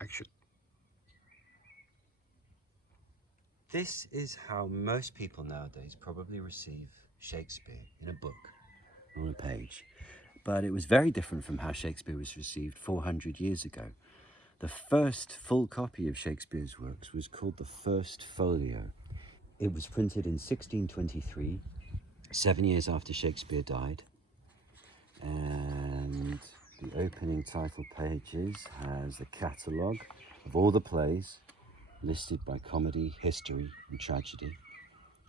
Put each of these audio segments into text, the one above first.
Action. This is how most people nowadays probably receive Shakespeare, in a book or on a page. But it was very different from how Shakespeare was received 400 years ago. The first full copy of Shakespeare's works was called the First Folio. It was printed in 1623, 7 years after Shakespeare died. And the opening title pages has the catalogue of all the plays listed by comedy, history and tragedy.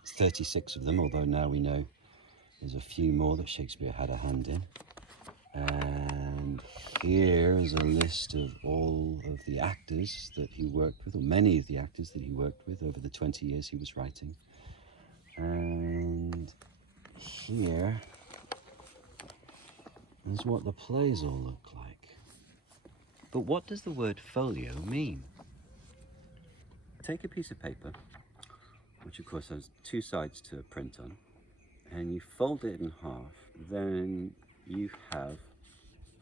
It's 36 of them, although now we know there's a few more that Shakespeare had a hand in. And here is a list of all of the actors that he worked with, or many of the actors that he worked with over the 20 years he was writing. And here is what the plays all look like. But what does the word folio mean? Take a piece of paper, which of course has two sides to print on, and you fold it in half, then you have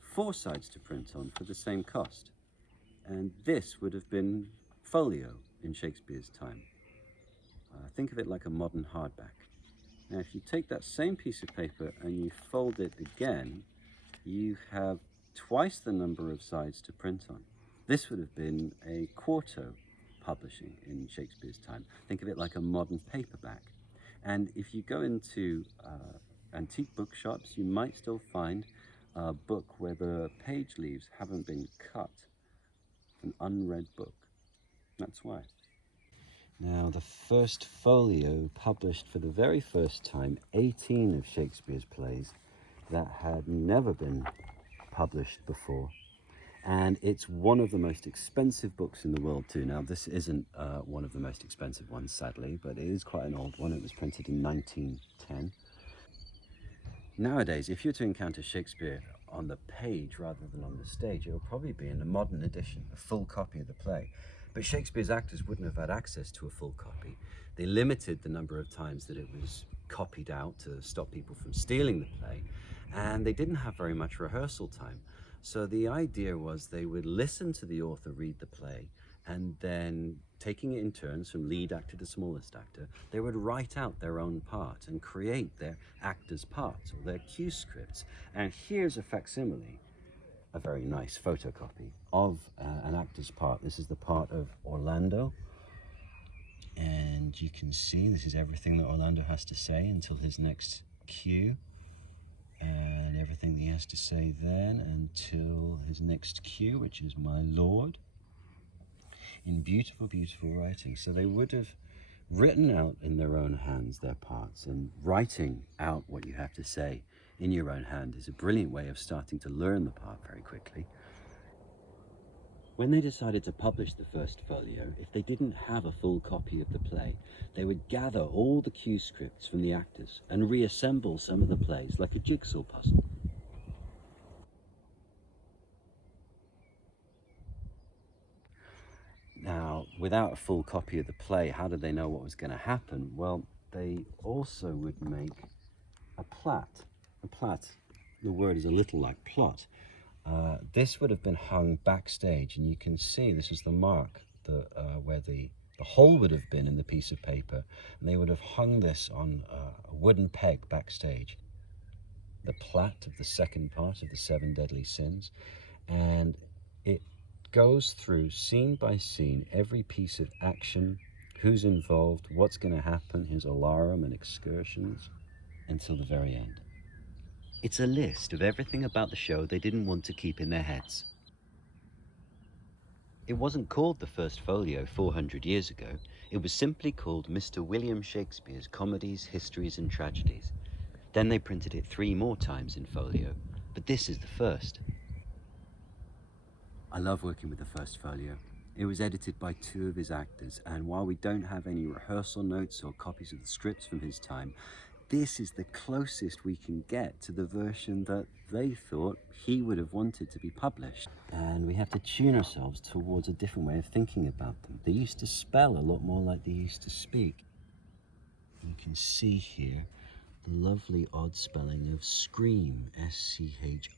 four sides to print on for the same cost. And this would have been folio in Shakespeare's time. Think of it like a modern hardback. Now, if you take that same piece of paper and you fold it again, you have twice the number of sides to print on. This would have been a quarto publishing in Shakespeare's time. Think of it like a modern paperback. And if you go into antique bookshops, you might still find a book where the page leaves haven't been cut, an unread book. That's why. Now, the First Folio published for the very first time 18 of Shakespeare's plays that had never been published before. And it's one of the most expensive books in the world too. Now, this isn't one of the most expensive ones, sadly, but it is quite an old one. It was printed in 1910. Nowadays, if you're to encounter Shakespeare on the page rather than on the stage, it will probably be in a modern edition, a full copy of the play. But Shakespeare's actors wouldn't have had access to a full copy. They limited the number of times that it was copied out to stop people from stealing the play, and they didn't have very much rehearsal time. So the idea was they would listen to the author read the play, and then, taking it in turns from lead actor to smallest actor, they would write out their own part and create their actor's parts or their cue scripts. And here's a facsimile, a very nice photocopy of an actor's part. This is the part of Orlando. And you can see this is everything that Orlando has to say until his next cue. And everything that he has to say then until his next cue, which is my lord, in beautiful, beautiful writing. So they would have written out in their own hands their parts, and writing out what you have to say in your own hand is a brilliant way of starting to learn the part very quickly. When they decided to publish the First Folio, if they didn't have a full copy of the play, they would gather all the cue scripts from the actors and reassemble some of the plays like a jigsaw puzzle. Now, without a full copy of the play, how did they know what was going to happen? Well, they also would make a plait. A plait, the word is a little like plot. This would have been hung backstage, and you can see this is the mark where the hole would have been in the piece of paper, and they would have hung this on a wooden peg backstage. The plait of the second part of the 7 Deadly Sins, and it goes through scene by scene every piece of action, who's involved, what's going to happen, his alarum and excursions, until the very end. It's a list of everything about the show they didn't want to keep in their heads. It wasn't called the First Folio 400 years ago. It was simply called Mr. William Shakespeare's Comedies, Histories and Tragedies. Then they printed it 3 more times in folio, but this is the first. I love working with the First Folio. It was edited by 2 of his actors, and while we don't have any rehearsal notes or copies of the scripts from his time, this is the closest we can get to the version that they thought he would have wanted to be published. And we have to tune ourselves towards a different way of thinking about them. They used to spell a lot more like they used to speak. You can see here the lovely odd spelling of scream, S-C-H-R-E-A-M-E.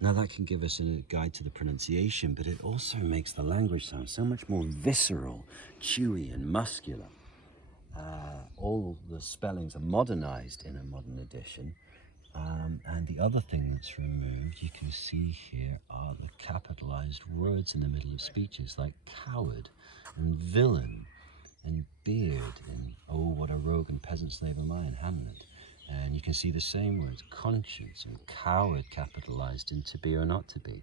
Now that can give us a guide to the pronunciation, but it also makes the language sound so much more visceral, chewy and muscular. All the spellings are modernized in a modern edition. And the other thing that's removed, you can see here, are the capitalized words in the middle of speeches like coward and villain and beard and oh, what a rogue and peasant slave am I in Hamlet. And you can see the same words, conscience and coward, capitalized in to be or not to be.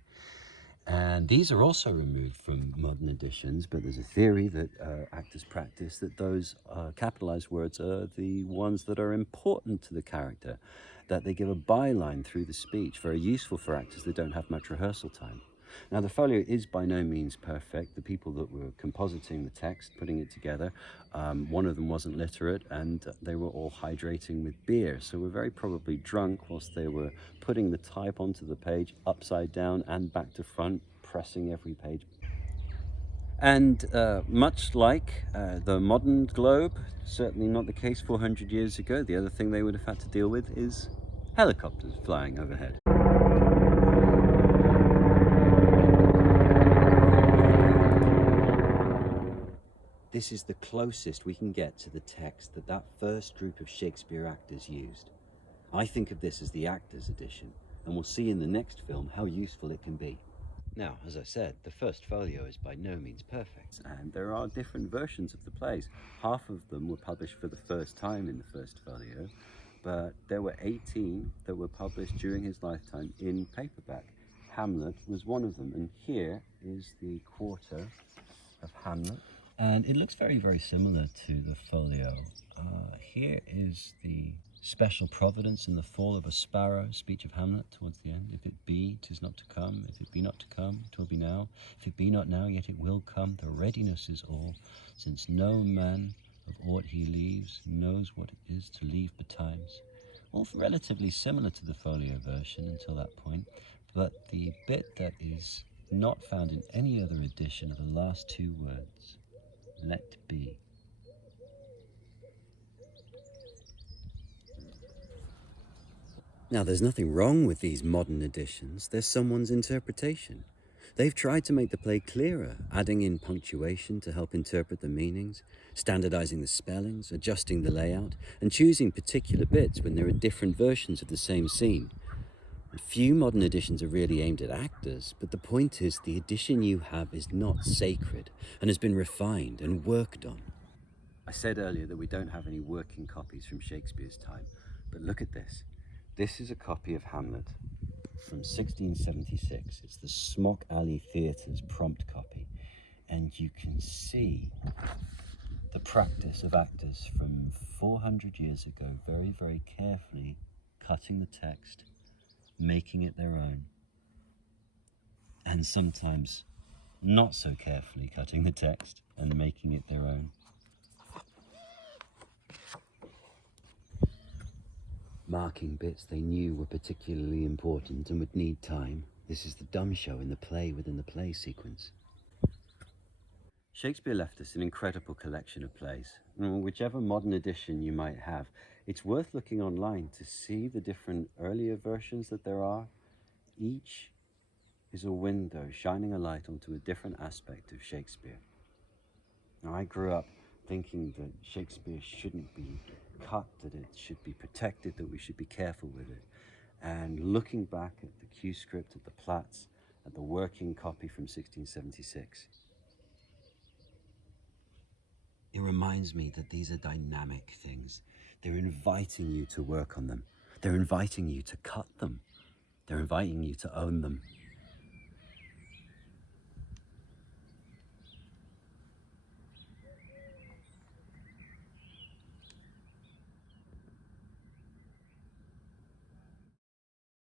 And these are also removed from modern editions, but there's a theory that actors practice that those capitalized words are the ones that are important to the character, that they give a byline through the speech, very useful for actors that don't have much rehearsal time. Now, the folio is by no means perfect. The people that were compositing the text, putting it together, one of them wasn't literate, and they were all hydrating with beer. So were very probably drunk whilst they were putting the type onto the page upside down and back to front, pressing every page. And much like the modern globe, certainly not the case 400 years ago, the other thing they would have had to deal with is helicopters flying overhead. This is the closest we can get to the text that first group of Shakespeare actors used. I think of this as the actors' edition, and we'll see in the next film how useful it can be. Now, as I said, the First Folio is by no means perfect, and there are different versions of the plays. Half of them were published for the first time in the First Folio, but there were 18 that were published during his lifetime in paperback. Hamlet was one of them, and here is the quarto of Hamlet. And it looks very, very similar to the folio. Here is the special providence in the fall of a sparrow, speech of Hamlet towards the end. If it be, 'tis not to come. If it be not to come, 'twill be now. If it be not now, yet it will come. The readiness is all, since no man of aught he leaves knows what it is to leave betimes. All relatively similar to the folio version until that point, but the bit that is not found in any other edition are the last two words. Let be. Now, there's nothing wrong with these modern editions. They're someone's interpretation. They've tried to make the play clearer, adding in punctuation to help interpret the meanings, standardizing the spellings, adjusting the layout, and choosing particular bits when there are different versions of the same scene. A few modern editions are really aimed at actors, but the point is the edition you have is not sacred and has been refined and worked on. I said earlier that we don't have any working copies from Shakespeare's time, but look at this. This is a copy of Hamlet from 1676. It's the Smock Alley Theatre's prompt copy, and you can see the practice of actors from 400 years ago, very, very carefully cutting the text, making it their own, and sometimes not so carefully cutting the text and making it their own. Marking bits they knew were particularly important and would need time. This is the dumb show in the play within the play sequence. Shakespeare left us an incredible collection of plays. Whichever modern edition you might have, it's worth looking online to see the different earlier versions that there are. Each is a window shining a light onto a different aspect of Shakespeare. Now, I grew up thinking that Shakespeare shouldn't be cut, that it should be protected, that we should be careful with it. And looking back at the Q script, at the Platts, at the working copy from 1676, it reminds me that these are dynamic things. They're inviting you to work on them. They're inviting you to cut them. They're inviting you to own them.